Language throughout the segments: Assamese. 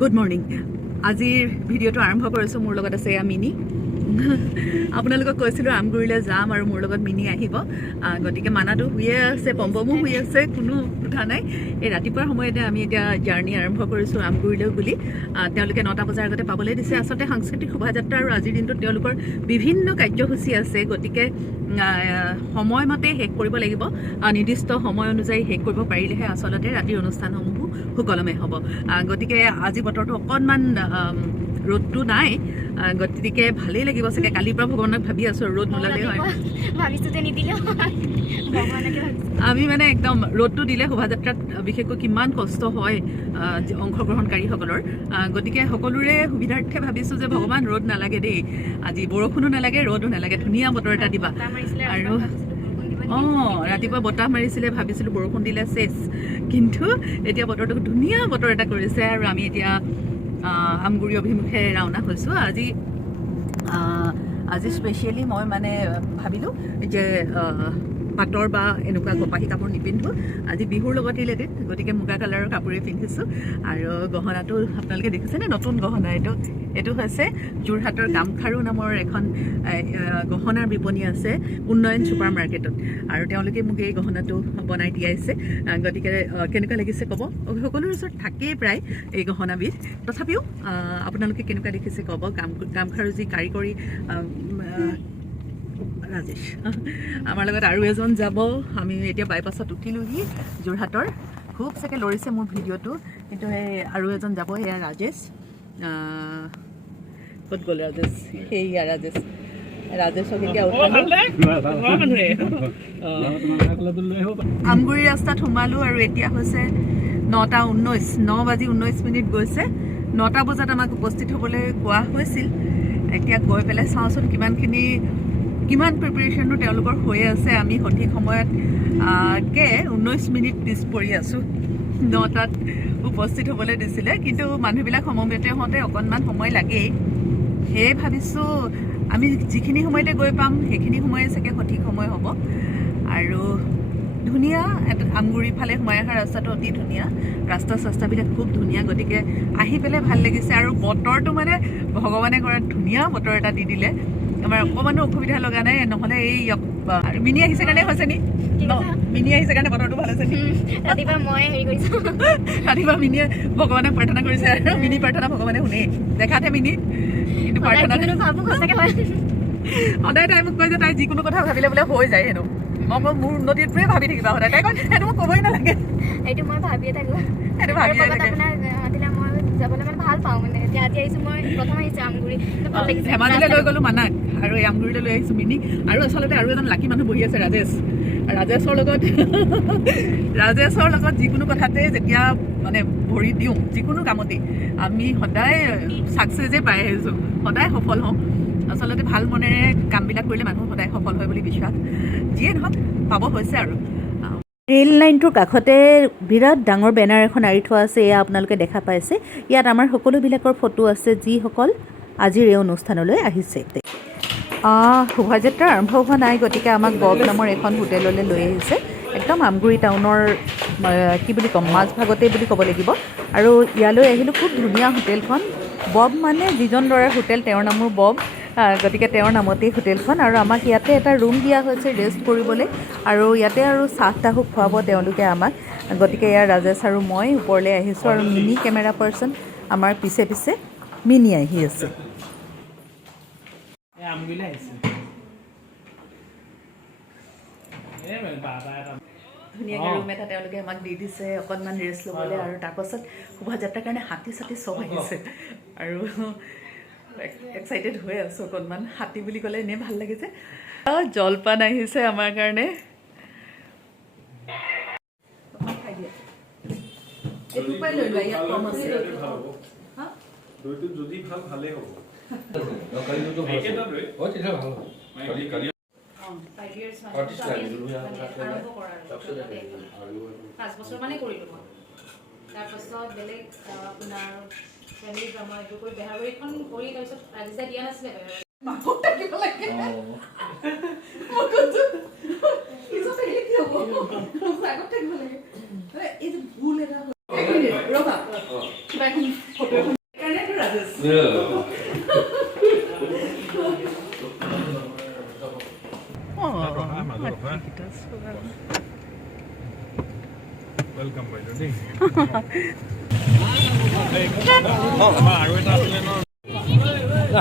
Good morning. আজিৰ ভিডিঅ'টো আৰম্ভ কৰিছোঁ। মোৰ লগত আছে মিনি। আপোনালোকক কৈছিলোঁ আমগুৰিলৈ যাম আৰু মোৰ লগত মিনি আহিব, গতিকে মানাটো শুয়ে আছে, পম্পমো শুই আছে, কোনো কথা নাই। এই ৰাতিপুৱাৰ সময়তে আমি এতিয়া জাৰ্ণি আৰম্ভ কৰিছোঁ আমগুৰিলৈ বুলি। তেওঁলোকে 9টা বজাৰ আগতে পাবলৈ দিছে। আচলতে সাংস্কৃতিক শোভাযাত্ৰা আৰু আজিৰ দিনটোত তেওঁলোকৰ বিভিন্ন কাৰ্যসূচী আছে, গতিকে সময়মতে শেষ কৰিব লাগিব। নিৰ্দিষ্ট সময় অনুযায়ী শেষ কৰিব পাৰিলেহে আচলতে ৰাতিৰ অনুষ্ঠানসমূহো সুকলমে হ'ব। গতিকে আজি বতৰটো অকণমান ৰ'দটো নাই, গতিকে ভালেই লাগিব চাগে। কালিৰ পৰা ভগৱানক ভাবি আছোঁ ৰ'দ নোলালে হয়। আমি মানে একদম ৰ'দটো দিলে শোভাযাত্ৰাত বিশেষকৈ কিমান কষ্ট হয় অংশগ্ৰহণকাৰীসকলৰ, গতিকে সকলোৰে সুবিধাৰ্থে ভাবিছোঁ যে ভগৱান ৰ'দ নালাগে দেই, আজি বৰষুণো নালাগে, ৰ'দো নালাগে, ধুনীয়া বতৰ এটা দিবা। আৰু ৰাতিপুৱা বতাহ মাৰিছিলে, ভাবিছিলোঁ বৰষুণ দিলে চেচ, কিন্তু এতিয়া বতৰটো ধুনীয়া বতৰ এটা কৰিছে আৰু আমি এতিয়া আমগুৰি অভিমুখে ৰাওনা হৈছোঁ। আজি স্পেচিয়েলি মই মানে ভাবিলোঁ যে পাটৰ বা এনেকুৱা কপাহী কাপোৰ নিপিন্ধোঁ, আজি বিহুৰ লগত ৰিলেটেড, গতিকে মুগা কালাৰৰ কাপোৰেই পিন্ধিছোঁ। আৰু গহনাটো আপোনালোকে দেখিছেনে, নতুন গহনা এইটো হৈছে যোৰহাটৰ গামখাৰু নামৰ এখন গহনাৰ বিপণী আছে উন্নয়ন ছুপাৰ মাৰ্কেটত, আৰু তেওঁলোকে মোক এই গহনাটো বনাই দিয়াইছে। গতিকে কেনেকুৱা লাগিছে ক'ব। সকলোৰে ওচৰত থাকেই প্ৰায় এই গহনাবিধ, তথাপিও আপোনালোকে কেনেকুৱা দেখিছে ক'ব। গামখাৰু যি কাৰিকৰী, ৰাজেশ আমাৰ লগত আৰু এজন যাব। আমি এতিয়া বাইপাছত উঠিলোহি যোৰহাটৰ। খুব চাগে লৰিছে মোৰ ভিডিঅ'টো, কিন্তু সেই আৰু এজন যাব, সেয়া ৰাজেশ। ক'ত গ'ল ৰাজেশ? সেয়া ৰাজেশক এতিয়া আমগুৰি ৰাস্তাত সোমালোঁ আৰু এতিয়া হৈছে 9:19, 9:19 গৈছে। 9টা বজাত আমাক উপস্থিত হ'বলৈ কোৱা হৈছিল। এতিয়া গৈ পেলাই চাওঁচোন কিমান প্ৰিপেৰেশ্যনো তেওঁলোকৰ হৈ আছে। আমি সঠিক সময়ত 19 মিনিট পিছ পৰি আছোঁ। 9টাত উপস্থিত হ'বলৈ দিছিলে, কিন্তু মানুহবিলাক সময়মতে হওঁতে অকণমান সময় লাগেই। সেয়ে ভাবিছোঁ আমি যিখিনি সময়তে গৈ পাম সেইখিনি সময়ে চাগে সঠিক সময় হ'ব। আৰু ধুনীয়া আমগুৰিৰ ফালে সোমাই অহা ৰাস্তাটো অতি ধুনীয়া, ৰাস্তাবিলাক খুব ধুনীয়া, গতিকে আহি পেলাই ভাল লাগিছে। আৰু বতৰটো মানে ভগৱানে কৰাত ধুনীয়া বতৰ এটা দি দিলে, আমাৰ অকণমানো অসুবিধা লগা নাই। নহ'লে এই মিনি আহিছে কাৰণে হৈছে নি? মিনি আহিছে কাৰণে বতৰটো ভাল হৈছে নি? ৰাতিপুৱা মই হেৰি কৰিছোঁ, ৰাতিপুৱা মিনিয়ে ভগৱানক প্ৰাৰ্থনা কৰিছে, আৰু মিনি প্ৰাৰ্থনা ভগৱানে শুনে। দেখাতে মিনি, কিন্তু প্ৰাৰ্থনা সদায় তাই মোক কয় যে তাই যিকোনো কথা ভাবিলে বোলে হৈ যায় হেনো। মই মোৰ উন্নতিটোৱে ভাবি থাকিবা সদায়। তাই কয় সেইটো মোক ক'বই নালাগে, এইটো মই ভাবিয়ে থাকোঁ। সেইটো ভাবিয়ে থাকে। আপোনাৰ মাতিলে মই যাবলৈ মানে ভাল পাওঁ। মানে এতিয়া আজি আহিছোঁ, মই প্ৰথম আহিছোঁ আমগুৰি, ভাল লাগিছে। ধেমাজিলৈ লৈ গ'লোঁ মানাক, আৰু এই আমগুৰিলৈ লৈ আহিছোঁ মিনি। আৰু আচলতে আৰু এজন লাকি মানুহ বহি আছে, ৰাজেশৰ লগত যিকোনো কথাতে যেতিয়া মানে ভৰি দিওঁ, যিকোনো কামতেই আমি সদায় ছাকচেছেই পাই আহিছোঁ, সদায় সফল হওঁ। আচলতে ভাল মনেৰে কামবিলাক কৰিলে মানুহ সদায় সফল হয় বুলি বিশ্বাস। যিয়ে নহওক পাব হৈছে। আৰু ৰেল লাইনটোৰ কাষতে বিৰাট ডাঙৰ বেনাৰ এখন আঁৰি থোৱা আছে, এয়া আপোনালোকে দেখা পাইছে। ইয়াত আমাৰ সকলোবিলাকৰ ফটো আছে, যিসকল আজিৰ এই অনুষ্ঠানলৈ আহিছে। শোভাযাত্ৰা আৰম্ভ হোৱা নাই, গতিকে আমাক বব নামৰ এখন হোটেললৈ লৈ আহিছে। একদম আমগুৰি টাউনৰ কি বুলি ক'ম, মাজভাগতে বুলি ক'ব লাগিব। আৰু ইয়ালৈ আহিলোঁ, খুব ধুনীয়া হোটেলখন। বব মানে যিজন ল'ৰাৰ হোটেল, তেওঁৰ নামো বব, গতিকে তেওঁৰ নামতেই হোটেলখন। আৰু আমাক ইয়াতে এটা ৰুম দিয়া হৈছে ৰেষ্ট কৰিবলৈ, আৰু ইয়াতে আৰু চাহ তাহো খুৱাব তেওঁলোকে আমাক। গতিকে ইয়াৰ ৰাজেশ আৰু মই ওপৰলৈ আহিছোঁ, আৰু মিনি কেমেৰা পাৰ্চন আমাৰ পিছে পিছে মিনি আহি আছে। ধুনীয়াকৈ ৰুম এটা তেওঁলোকে আমাক দি দিছে অকণমান ৰেষ্ট ল'বলৈ। আৰু তাৰপাছত শোভাযাত্ৰাৰ কাৰণে হাতী চাতি চব আহিছে, আৰু এক্সাইটেড হৈ আছোঁ অকণমান। হাতী বুলি ক'লে এনেই ভাল লাগিছে। জলপান আহিছে আমাৰ কাৰণে। তাৰপাছত বেলেগ আপোনাৰ ফেমিলি ড্ৰামা এইটো কৰি বেহাৰবাৰীখন কৰি তাৰপিছত ৰাজিছা দিয়া নাছিলে। Welcome, by the day.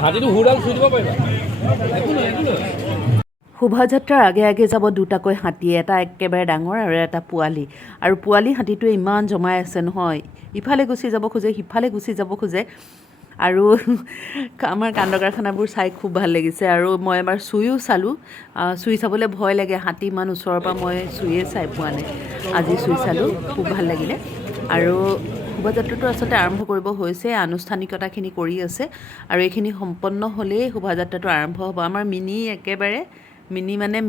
হাতীটো হুডাল চুই দিব পাৰিবা একো নহয় একো নহয় শোভাযাত্ৰাৰ আগে আগে যাব দুটাকৈ হাতী, এটা একেবাৰে ডাঙৰ আৰু এটা পোৱালি। আৰু পোৱালি হাতীটোৱে ইমান জমাই আছে নহয়, ইফালে গুচি যাব খোজে সিফালে গুচি যাব খোজে। আৰু আমাৰ কাণ্ড কাৰখানাবোৰ চাই খুব ভাল লাগিছে। আৰু মই এবাৰ চুইও চালোঁ, চুই চাবলৈ ভয় লাগে, হাতী ইমান ওচৰৰ পৰা মই চুইয়ে চাই পোৱা নাই। আজি চুই চালোঁ, খুব ভাল লাগিলে। আৰু শোভাযাত্ৰাটো আচলতে আৰম্ভ কৰিব হৈছে, আনুষ্ঠানিকতাখিনি কৰি আছে আৰু এইখিনি সম্পন্ন হ'লেই শোভাযাত্ৰাটো আৰম্ভ হ'ব। আমাৰ মিনি একেবাৰে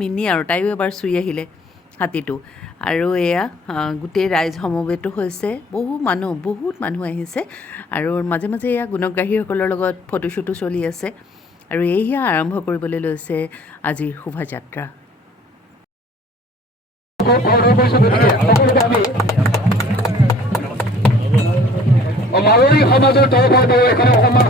মিনি আৰু তাইও এবাৰ চুই আহিলে হাতীটো। আৰু এয়া গোটেই ৰাইজ সমবেত হৈছে, বহুত মানুহ আহিছে। আৰু মাজে মাজে এয়া গুণগ্ৰাহীসকলৰ লগত ফটোশ্বুটো চলি আছে। আৰু এয়া আৰম্ভ কৰিবলৈ লৈছে আজিৰ শোভাযাত্ৰা। মাৰোৱাৰী সমাজৰ তৰফৰ পৰা এখন অসমৰ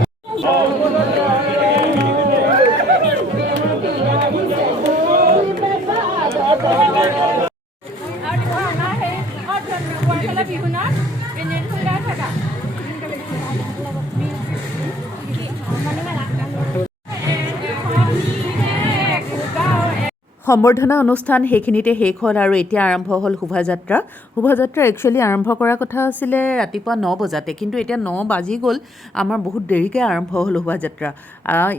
সম্বৰ্ধনা অনুষ্ঠান সেইখিনিতে শেষ হ'ল আৰু এতিয়া আৰম্ভ হ'ল শোভাযাত্ৰা। শোভাযাত্ৰা একচুৱেলি আৰম্ভ কৰাৰ কথা আছিলে ৰাতিপুৱা 9 বজাতে, কিন্তু এতিয়া 9 বাজি গ'ল, আমাৰ বহুত দেৰিকৈ আৰম্ভ হ'ল শোভাযাত্ৰা।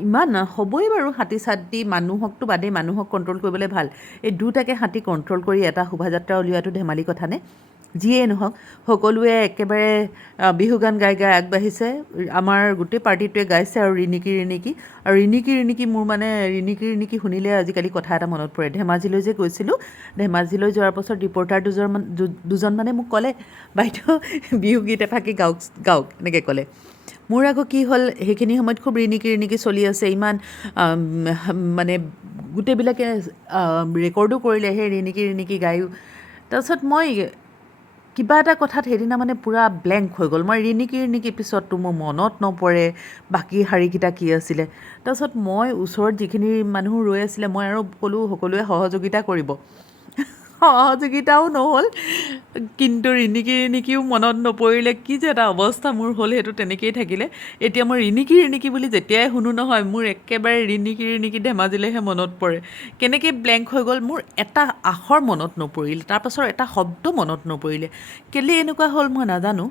ইমান হ'বই বাৰু, হাতী চাতী মানুহকতো বাদেই, মানুহক কণ্ট্ৰল কৰিবলৈ ভাল, এই দুটাকে হাতী কণ্ট্ৰল কৰি এটা শোভাযাত্ৰা উলিওৱাটো ধেমালি কথা নে? যিয়েই নহওক, সকলোৱে একেবাৰে বিহু গান গাই গাই আগবাঢ়িছে। আমাৰ গোটেই পাৰ্টিটোৱে গাইছে আৰু ৰিণিকি আৰু ৰিণিকি মোৰ মানে ৰিণিকি শুনিলে আজিকালি কথা এটা মনত পৰে। ধেমাজিলৈ যে গৈছিলোঁ, ধেমাজিলৈ যোৱাৰ পাছত ৰিপৰ্টাৰ দুজনমানে মোক ক'লে, বাইদেউ বিহুগীত এফাকি গাওক এনেকৈ ক'লে। মোৰ আকৌ কি হ'ল, সেইখিনি সময়ত খুব ৰিণিকি চলি আছে, ইমান মানে গোটেইবিলাকে ৰেকৰ্ডো কৰিলে সেই ৰিণিকি গায়ো। তাৰপিছত মই কিবা এটা কথাত সেইদিনা মানে পূৰা ব্লেংক হৈ গ'ল। মই ৰিণিকি পিছততো মোৰ মনত নপৰে বাকী শাৰীকেইটা কি আছিলে। তাৰপিছত মই ওচৰত যিখিনি মানুহ ৰৈ আছিলে, মই আৰু ক'লোঁ সকলোৱে সহযোগিতা কৰিব। সহযোগিতাও নহ'ল, কিন্তু ৰিণিকিও মনত নপৰিলে। কি যে এটা অৱস্থা মোৰ হ'ল, সেইটো তেনেকেই থাকিলে। এতিয়া মই ৰিণিকি বুলি যেতিয়াই শুনো নহয়, মোৰ একেবাৰে ৰিণিকি ধেমাজিলেহে মনত পৰে। কেনেকৈ ব্লেংক হৈ গ'ল, মোৰ এটা আখৰ মনত নপৰিলে, তাৰপাছত এটা শব্দ মনত নপৰিলে। কেলৈ এনেকুৱা হ'ল মই নাজানো,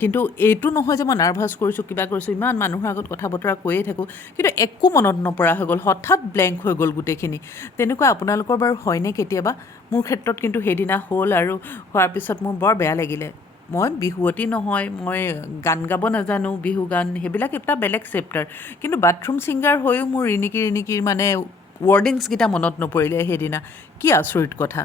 কিন্তু এইটো নহয় যে মই নাৰ্ভাছ কৰিছোঁ, কিবা কৰিছোঁ, ইমান মানুহৰ আগত কথা বতৰা কৈয়ে থাকোঁ, কিন্তু একো মনত নপৰা হৈ গ'ল, হঠাৎ ব্লেংক হৈ গ'ল গোটেইখিনি। তেনেকুৱা আপোনালোকৰ বাৰু হয়নে কেতিয়াবা? মোৰ ক্ষেত্ৰত কিন্তু সেইদিনা হ'ল, আৰু হোৱাৰ পিছত মোৰ বৰ বেয়া লাগিলে। মই বিহুৱতী নহয়, মই গান গাব নাজানো, বিহু গান সেইবিলাক এটা বেলেগ চেপ্টাৰ, কিন্তু বাথৰুম ছিংগাৰ হৈও মোৰ ৰিণিকিৰ মানে ৱৰ্ডিংছকেইটা মনত নপৰিলে সেইদিনা। কি আচৰিত কথা।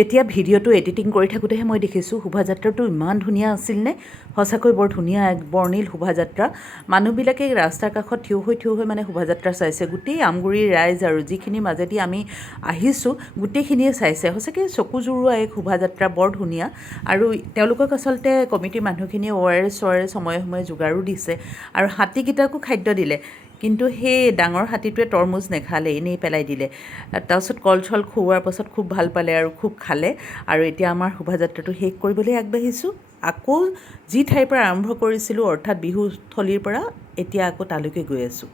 এতিয়া ভিডিঅ'টো এডিটিং কৰি থাকোঁতেহে মই দেখিছোঁ শোভাযাত্ৰাটো ইমান ধুনীয়া আছিল নে? সঁচাকৈ বৰ ধুনীয়া, এক বৰ্ণিল শোভাযাত্ৰা। মানুহবিলাকে ৰাস্তাৰ কাষত থিয় হৈ মানে শোভাযাত্ৰা চাইছে। গোটেই আমগুৰিৰ ৰাইজ আৰু যিখিনি মাজেদি আমি আহিছোঁ গোটেইখিনিয়ে চাইছে। সঁচাকৈ চকু জুৰোৱা এক শোভাযাত্ৰা, বৰ ধুনীয়া। আৰু তেওঁলোকক আচলতে কমিটিৰ মানুহখিনিয়ে ORS সময়ে সময়ে যোগাৰো দিছে আৰু হাতীকেইটাকো খাদ্য দিলে। কিন্তু সেই ডাঙৰ হাতীটোৱে তৰমুজ নেখালে, এনেই পেলাই দিলে। তাৰপিছত কল চল খুওৱাৰ পাছত খুব ভাল পালে আৰু খুব খালে। আৰু এতিয়া আমাৰ শোভাযাত্ৰাটো শেষ কৰিবলৈ আগবাঢ়িছোঁ। আকৌ যি ঠাইৰ পৰা আৰম্ভ কৰিছিলোঁ, অৰ্থাৎ বিহুথলীৰ পৰা, এতিয়া আকৌ তালৈকে গৈ আছোঁ।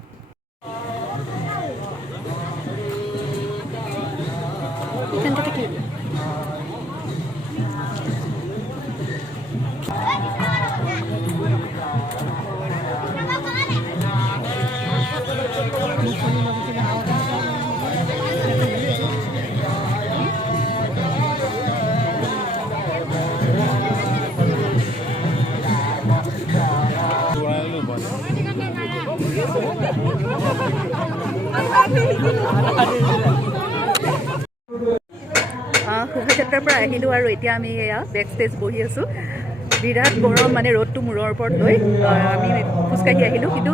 শোভাযাত্ৰাৰ পৰা আহিলোঁ আৰু এতিয়া আমি এয়া বেক ষ্টেজ বহি আছোঁ। বিৰাট গৰম, মানে ৰ'দটো মূৰৰ ওপৰত লৈ আমি খোজকাঢ়ি আহিলোঁ, কিন্তু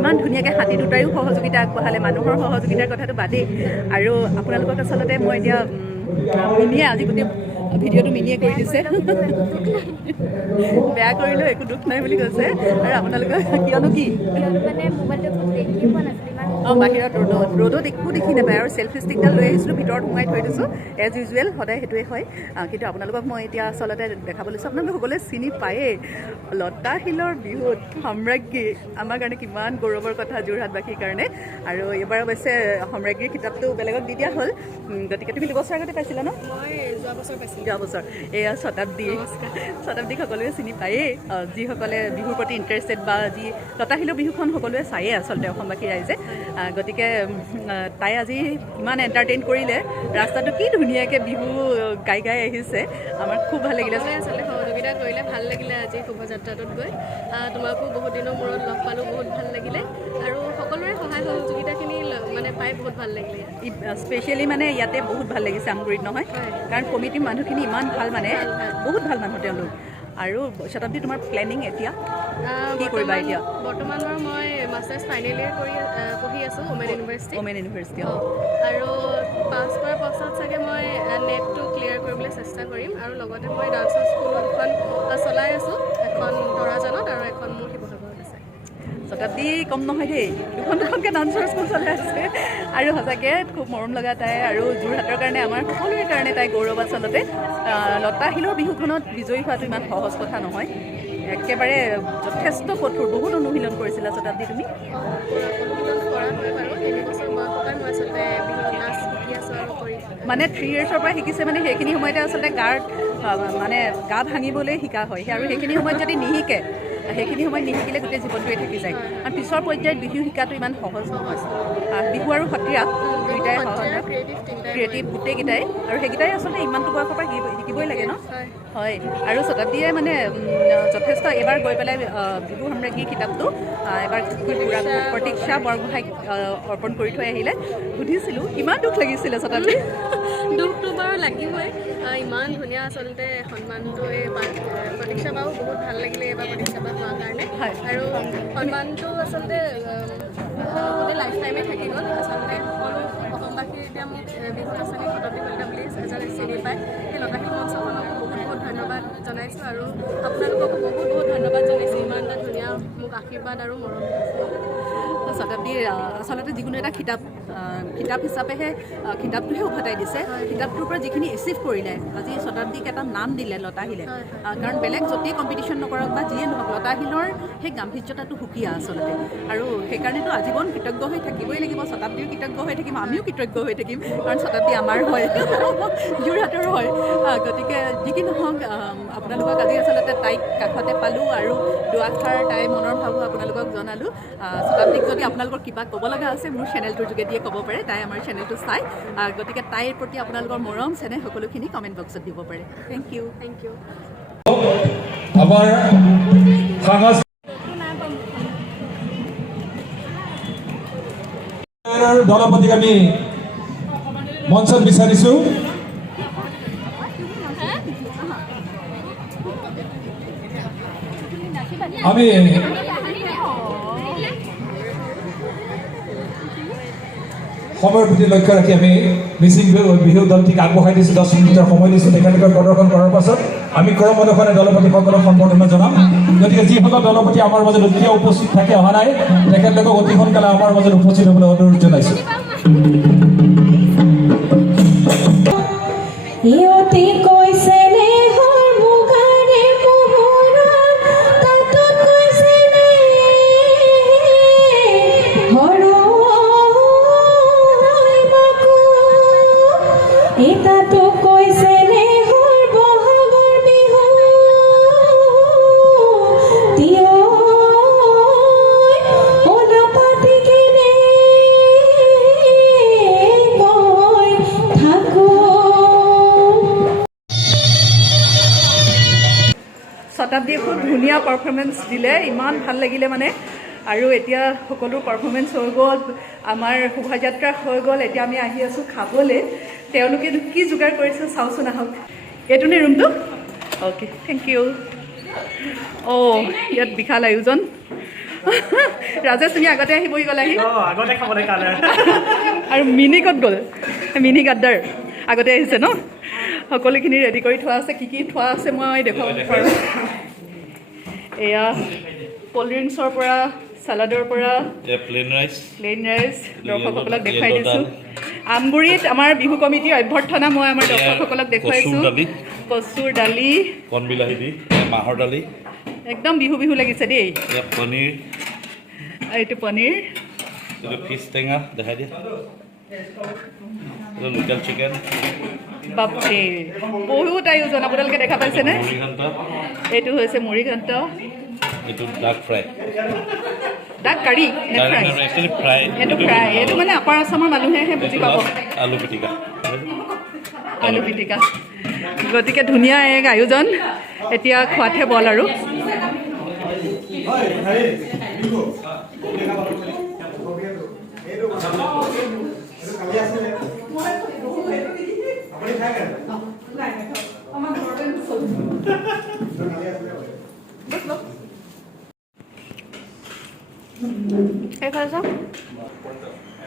ইমান ধুনীয়াকৈ হাতী দুটায়ো সহযোগিতা আগবঢ়ালে, মানুহৰ সহযোগিতাৰ কথাটো বাদেই। আৰু আপোনালোকক আচলতে মই এতিয়া মিনিয়ে আজি গোটেই ভিডিঅ'টো মিনিয়ে কৰি দিছে, বেয়া কৰিলেও একো দুখ নাই বুলি কৈছে। আৰু আপোনালোকৰ কিয়নো কি বাহিৰত ৰ'দত একো দেখি নাপায়, আৰু চেল্ফি ষ্টিকডাল লৈ আহিছিলোঁ, ভিতৰত সোমাই থৈ দিছোঁ এজ ইউজুৱেল, সদায় সেইটোৱে হয়। কিন্তু আপোনালোকক মই এতিয়া আচলতে দেখাবলৈ লৈছোঁ, আপোনালোকে সকলোৱে চিনি পায়েই, লতাশিলৰ বিহুত সম্ৰাজ্ঞী আমাৰ কাৰণে কিমান গৌৰৱৰ কথা যোৰহাটবাসীৰ কাৰণে। আৰু এইবাৰ অৱশ্যে সম্ৰাজ্ঞীৰ কিতাপটো বেলেগক দি দিয়া হ'ল, গতিকে তুমি দুবছৰ আগতে পাইছিলা ন? মই যোৱা বছৰ পাইছিলোঁ। যোৱা বছৰ এয়া শতাব্দীক সকলোৱে চিনি পায়েই, যিসকলে বিহুৰ প্ৰতি ইণ্টাৰেষ্টেড বা যি লতাশিলৰ বিহুখন সকলোৱে চায়েই আচলতে অসমবাসী ৰাইজে। গতিকে তাই আজি ইমান এণ্টাৰটেইন কৰিলে, ৰাস্তাটো কি ধুনীয়াকৈ বিহু গাই গাই আহিছে, আমাৰ খুব ভাল লাগিলে। আচলতে সহযোগিতা কৰিলে ভাল লাগিলে আজি শোভাযাত্ৰাটোত গৈ, তোমাকো বহুত দিনৰ মূৰত লগ পালোঁ, বহুত ভাল লাগিলে, আৰু সকলোৰে সহায় সহযোগিতাখিনি মানে পাই বহুত ভাল লাগিলে। স্পেচিয়েলি মানে ইয়াতে বহুত ভাল লাগিছে আমগুৰিত, নহয়? কাৰণ কমিটিৰ মানুহখিনি ইমান ভাল, মানে বহুত ভাল মানুহ তেওঁলোক। আৰু শতাব্দী, তোমাৰ প্লেনিং এতিয়া কি কৰিবা এতিয়া? বৰ্তমান বাৰু মই মাষ্টাৰ্ছ ফাইনেল ইয়েৰ পঢ়ি আছোঁ ওমেন ইউনিভাৰ্চিটি। আৰু পাছ কৰাৰ পাছত চাগে মই নেটটো ক্লিয়াৰ কৰিবলৈ চেষ্টা কৰিম, আৰু লগতে মই ডান্সৰ স্কুলো দুখন চলাই আছোঁ, এখন তৰাজানত আৰু এখন মোৰ শিৱসাগৰত আছে। শতাব্দী কম নহয় দেই, দুখনকৈ ডান্সৰ স্কুল চলাই আছে, আৰু সঁচাকৈ খুব মৰম লগা তাই, আৰু যোৰহাটৰ কাৰণে আমাৰ সকলোৰে কাৰণে তাই গৌৰৱ। আচলতে লতাশিলৰ বিহুখনত বিজয়ী হোৱাটো ইমান সহজ কথা নহয়, একেবাৰে যথেষ্ট কঠোৰ, বহুত অনুশীলন কৰিছিলা শতাব্দী তুমি? অনুশীলন কৰা হয় বাৰু, 3 বছৰ বয়সৰ পৰাই মই আচলতে বিহু নাচ শিকি আছোঁ আৰু কৰি মানে 3 yearsৰ পৰা শিকিছে, মানে সেইখিনি সময়তে আচলতে মানে গা ভাঙিবলৈ শিকা হয়, আৰু সেইখিনি সময়ত যদি নিশিকে, সেইখিনি সময়ত নিশিকিলে গোটেই জীৱনটোৱে থাকি যায়। আৰু পিছৰ পৰ্যায়ত বিহু শিকাটো ইমান সহজ নহয়। বিহু আৰু সত্ৰীয়া দুয়োটাই সহজ, ক্ৰিয়েটিভ গোটেইকেইটাই, আৰু সেইকেইটাই আচলতে ইমানটো বয়সৰ পৰা শিকিবই লাগে ন? হয়। আৰু শতাব্দীয়ে মানে যথেষ্ট এইবাৰ গৈ পেলাই বিহু সম্ৰাজ্ঞী কিতাপটো এবাৰ প্ৰতীক্ষা বৰগোহাঁইক অৰ্পণ কৰি থৈ আহিলে। সুধিছিলোঁ কিমান দুখ লাগিছিলে শতাব্দী? দুখটো বাৰু লাগিবই, ইমান ধুনীয়া আচলতে সন্মানটো এই প্ৰতীক্ষা বাও বহুত ভাল লাগিলে এইবাৰ প্ৰতীক্ষা বা হোৱাৰ কাৰণে। আৰু সন্মানটো আচলতে গোটেই লাইফ টাইমে থাকি গ'ল। আচলতে সকলো অসমবাসী এতিয়া মোক বিহু নাচনী শতাব্দী কলিতা বুলি এজনে চিনি পায়। সেই লতাশিল মঞ্চখনকো বহুত বহুত ধন্যবাদ জনাইছোঁ, আৰু আপোনালোককো বহুত বহুত ধন্যবাদ জনাইছোঁ ইমান এটা ধুনীয়া মোক আশীৰ্বাদ আৰু মৰম। শতাব্দীৰ আচলতে যিকোনো এটা কিতাপ হিচাপেহে কিতাপটোহে উভতাই দিছে, কিতাপটোৰ পৰা যিখিনি এচিভ কৰিলে, আজি শতাব্দীক এটা নাম দিলে লতাশিলে। কাৰণ বেলেগ য'তেই কম্পিটিশ্যন নকৰক বা যিয়ে নহওক, লতাশিলৰ সেই গাম্ভীৰ্যতাটো সুকীয়া আচলতে, আৰু সেইকাৰণেতো আজীৱন কৃতজ্ঞ হৈ থাকিবই লাগিব। শতাব্দীও কৃতজ্ঞ হৈ থাকিম, আমিও কৃতজ্ঞ হৈ থাকিম, কাৰণ শতাব্দী আমাৰ হয়, যোৰহাটৰ হয়। গতিকে যি কি নহওক, আপোনালোকক আজি আচলতে তাইক কাষতে পালোঁ, আৰু দুআষাৰ তাই মনৰ ভাবো আপোনালোকক জনালোঁ। শতাব্দীক যদি আপোনালোকৰ কিবা ক'ব লগা আছে, মোৰ চেনেলটোৰ যোগেদিয়ে ক'ব পাৰে, তাই আমাৰ চেনেলটো চাই। গতিকে তাইৰ প্ৰতি আপোনালোকৰ মৰম চেনেহ সকলোখিনি কমেণ্ট বক্সত দিব পাৰে। Thank you. আমাৰ দলপতিক আমি মঞ্চত বিচাৰিছোঁ। আমি সময়ৰ প্ৰতি লক্ষ্য ৰাখি আমি মিচিং বিহু দলটিক আগবঢ়াই দিছোঁ, 10 মিনিটৰ সময় দিছোঁ। তেখেতলোকে প্ৰদৰ্শন কৰাৰ পাছত আমি ক্ৰম অনুসাৰে দলপতিসকলক সম্বৰ্ধনা জনাম। গতিকে যিসকল দলপতি আমাৰ মাজত এতিয়া উপস্থিত থাকে অহা নাই, তেখেতলোকক অতি সোনকালে আমাৰ মাজত উপস্থিত হ'বলৈ অনুৰোধ জনাইছোঁ। শতাব্দীয়ে খুব ধুনীয়া পাৰফৰ্মেঞ্চ দিলে, ইমান ভাল লাগিলে মানে। আৰু এতিয়া সকলো পাৰফৰ্মেঞ্চ হৈ গ'ল, আমাৰ শোভাযাত্ৰা হৈ গ'ল, এতিয়া আমি আহি আছোঁ খাবলৈ। তেওঁলোকে কি যোগাৰ কৰিছে চাওঁচোন, আহক। এইটো নে ৰুমটো? Okay, thank U. অ' ইয়াত বিশাল আয়োজন ৰাজেশ তুমি আগতে আহি বহি গ'লাহি আগতে খাবলৈ কাৰণে আৰু মিনি ক'ত গ'ল মিনি গাদ্দাৰ আগতে আহিছে ন সকলোখিনি ৰেডি কৰি থোৱা আছে কি থোৱা আছে মই দেখুৱাব পাৰোঁ এয়া ক'ল্ড ড্ৰিংকছৰ পৰা চালাডৰ পৰা প্লেন ৰাইচ দৰ্শকসকলক দেখুৱাই দিছোঁ আমগুৰিত আমাৰ বিহু কমিটিৰ অভ্যৰ্থনা মই আমাৰ দৰ্শকসকলক দেখুৱাইছোঁ কচুৰ দালি কণ বিলাহী দি মাহৰ দালি একদম বিহু বিহু লাগিছে দেই পনীৰ এইটো পনীৰ এইটো ফিছ টেঙা দেখাই দিয়া এইটো লোকেল চিকেন বাপৰে বহুত আয়োজন আপোনালোকে দেখা পাইছেনে মুড়ি ঘণ্টা এইটো হৈছে মুড়ি ঘণ্ট এইটো ডাক ফ্ৰাই ডাক কাৰী নে ফ্ৰাই একচুৱেলি ফ্ৰাই এইটো ফ্ৰাই এইটো মানে আপাৰ আছামৰ মানুহেহে বুজি পাব আলু পিটিকা আলু পিটিকা গতিকে ধুনীয়া এক আয়োজন এতিয়া খোৱাতহে বল আৰু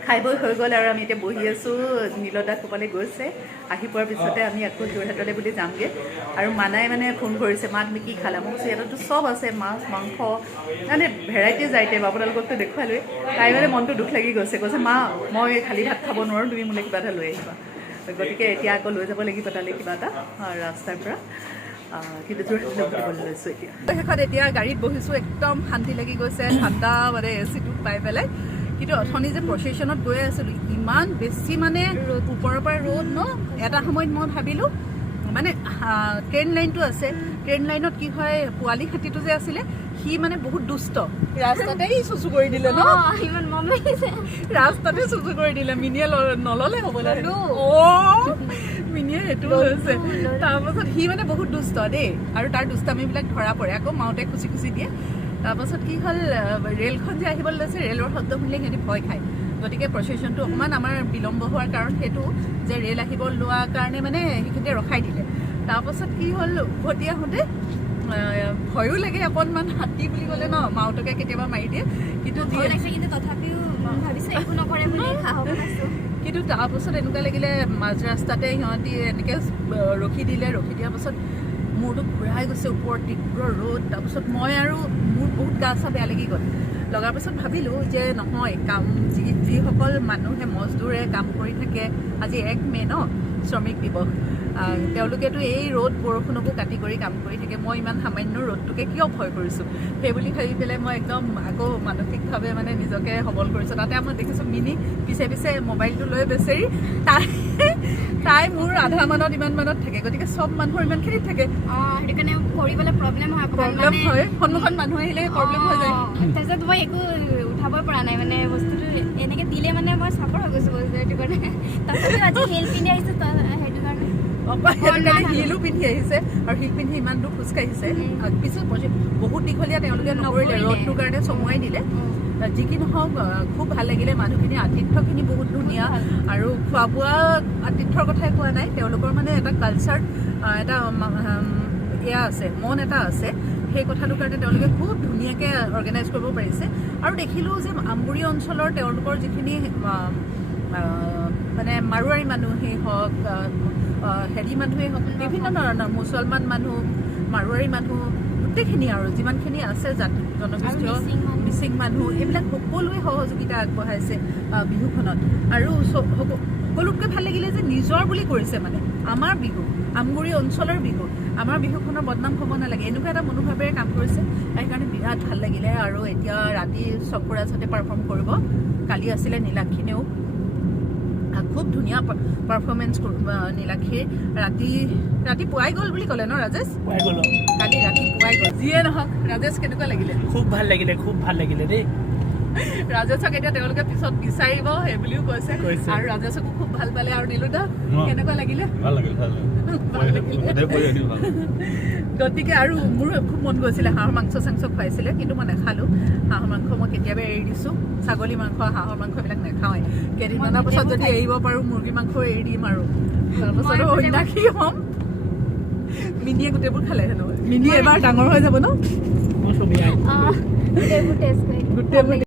খাই বৈ হৈ গ'ল আৰু আমি এতিয়া বহি আছোঁ নীলদা ক'বলৈ গৈছে আহি পোৱাৰ পিছতে আমি আকৌ যোৰহাটলৈ বুলি যামগৈ আৰু মানাই মানে ফোন কৰিছে মা তুমি কি খালা মোক কৈছে ইয়াতো চব আছে মাছ মাংস মানে ভেৰাইটিজ আইটেম আপোনালোককতো দেখুৱালোৱে তাই মানে মনটো দুখ লাগি গৈছে মা মই খালী ভাত খাব নোৱাৰোঁ তুমি মোলৈ কিবা এটা লৈ আহিবা গতিকে এতিয়া আকৌ লৈ যাব লাগিব তালৈ কিবা এটা ৰাস্তাৰ পৰা কিন্তু যোৰহাটলৈ ফুৰিবলৈ লৈছোঁ এতিয়া শেষত এতিয়া গাড়ীত বহিছোঁ একদম শান্তি লাগি গৈছে ঠাণ্ডা মানে এচিটো পাই পেলাই কিন্তু অথনি যে প্ৰচেশ্যনত গৈ আছিলোঁ ইমান বেছি মানে ওপৰৰ পৰা ৰ'দ ন এটা সময়ত মই ভাবিলোঁ মানে ট্ৰেইন লাইনটো আছে ট্ৰেইন লাইনত কি হয় পোৱালি খাতিটো যে আছিলে সি মানে বহুত দুষ্ট ৰাস্তাতেই চুচু কৰি দিলে ন ইমান মৰম লাগিছে ৰাস্তাতে চুচু কৰি দিলে মিনিয়ে নল'লে হ'বলৈ মিনিয়ে সেইটো লৈছে তাৰপাছত সি মানে বহুত দুষ্ট দেই আৰু তাৰ দুষ্টামিবিলাক ধৰা পৰে আকৌ মাউতে খুচি খুচি দিয়ে তাৰপাছত কি হ'ল ৰেলখন যে আহিবলৈ লৈছে ৰেলৰ শব্দ শুনিলে সিহঁতি ভয় খায় গতিকে প্ৰচেশ্যনটো অকণমান আমাৰ বিলম্ব হোৱাৰ কাৰণ সেইটো যে ৰেল আহিব লোৱাৰ কাৰণে মানে সেইখিনিতে ৰখাই দিলে তাৰপাছত কি হ'ল উভতি আহোঁতে ভয়ো লাগে অকণমান হাতী বুলি ক'লে ন মাউতকে কেতিয়াবা মাৰি দিয়ে কিন্তু কিন্তু তথাপিও ভাবিছোঁ একো নকৰে বুলি সাহস পাইছোঁ কিন্তু তাৰপাছত এনেকুৱা লাগিলে মাজ ৰাস্তাতে সিহঁতি এনেকৈ ৰখি দিয়াৰ পাছত মূৰটো ঘূৰাই গৈছে ওপৰত তীব্ৰ ৰ'দ তাৰপিছত মই আৰু মোৰ বহুত গা চা বেয়া লাগি গ'ল লগাৰ পাছত ভাবিলোঁ যে নহয় কাম যিসকল মানুহে মজদুৰে কাম কৰি থাকে আজি 1 মে' ন শ্ৰমিক দিৱস তেওঁলোকেতো এই ৰ'দ বৰষুণকো কাটি কৰি কাম কৰি থাকে মই ইমান সামান্য ৰ'দটোকে কিয় ভয় কৰিছোঁ সেই বুলি ভাবি পেলাই মই একদম আকৌ মানসিকভাৱে মানে নিজকে সবল কৰিছোঁ তাতে মই দেখিছোঁ মিনি পিছে পিছে মোবাইলটো লৈ বেচেৰি তাই মোৰ আধা মানত ইমান মানত থাকে গতিকে চব মানুহৰ ইমানখিনিত থাকে সেইটো কাৰণে কৰিবলৈ প্ৰব্লেম হয় সন্মুখত মানুহ আহিলে প্ৰব্লেম হৈ যায় তাৰপিছত মই একো উঠাবই পৰা নাই মানে বস্তুটো এনেকৈ দিলে মানে মই চাপৰ হৈ গৈছোঁ বস্তু সেইটো কাৰণে তাৰপিছত আজি হিল পিন্ধি আহিছোঁ সেইটো কাৰণে হিলো পিন্ধি আহিছে আৰু হিল পিন্ধি ইমান দূৰ খোজকাঢ়িছে পিছত বহুত দীঘলীয়া তেওঁলোকে নকৰিলে ৰ'দটোৰ কাৰণে চমুৱাই দিলে যি কি নহওক খুব ভাল লাগিলে মানুহখিনি আতিথ্যখিনি বহুত ধুনীয়া আৰু খোৱা বোৱা আতিথ্যৰ কথাই কোৱা নাই তেওঁলোকৰ মানে এটা কালচাৰ এটা এয়া আছে মন এটা আছে সেই কথাটোৰ কাৰণে তেওঁলোকে খুব ধুনীয়াকৈ অৰ্গেনাইজ কৰিব পাৰিছে আৰু দেখিলোঁ যে আমগুৰি অঞ্চলৰ তেওঁলোকৰ যিখিনি মানে মাৰোৱাৰী মানুহেই হওক হেৰি মানুহেই হওক বিভিন্ন ধৰণৰ মুছলমান মানুহ মাৰোৱাৰী মানুহ গোটেইখিনি আৰু যিমানখিনি আছে জাতি জনগোষ্ঠীয় মিচিং মানুহ এইবিলাক সকলোৱে সহযোগিতা আগবঢ়াইছে বিহুখনত আৰু সকলোতকৈ ভাল লাগিলে যে নিজৰ বুলি কৰিছে মানে আমাৰ বিহু আমগুৰি অঞ্চলৰ বিহু আমাৰ বিহুখনৰ বদনাম হ'ব নালাগে এনেকুৱা এটা মনোভাৱেৰে কাম কৰিছে সেইকাৰণে বিৰাট ভাল লাগিলে আৰু এতিয়া ৰাতি চকুৰাজহঁতে পাৰফৰ্ম কৰিব কালি আছিলে নীলাক্ষীনেও খুব ধুনীয়া পাৰফৰ্মেঞ্চ নীলাক্ষীৰ ৰাতি পুৱাই গ'ল বুলি ক'লে ন ৰাজেশ কালি ৰাতি পুৱাই গ'ল যিয়ে নহওক ৰাজেশ কেনেকুৱা লাগিলে খুব ভাল লাগিলে দেই ৰাজেশক এতিয়া তেওঁলোকে পিছত বিচাৰিব সেই বুলিও কৈছে আৰু ৰাজেশকো খুব ভাল পালে আৰু নীলুদা কেনেকুৱা লাগিলে গতিকে আৰু মোৰ খুব মন গৈছিলে হাঁহৰ মাংস চাংস খুৱাইছিলে কিন্তু মই নাখালোঁ হাঁহৰ মাংস মই কেতিয়াবা এৰি দিছোঁ ছাগলী মাংস হাঁহৰ মাংস এইবিলাক নাখাওঁৱেই কেইদিনমানৰ পাছত যদি এৰিব পাৰোঁ মুৰ্গী মাংস এৰি দিম আৰু তাৰপাছত অন্যাসী হ'ম মিনিয়ে গোটেইবোৰ খালে হেনো মিনি এবাৰ ডাঙৰ হৈ যাব ন গোটেইবোৰ টেষ্ট কৰি গোটেইবোৰ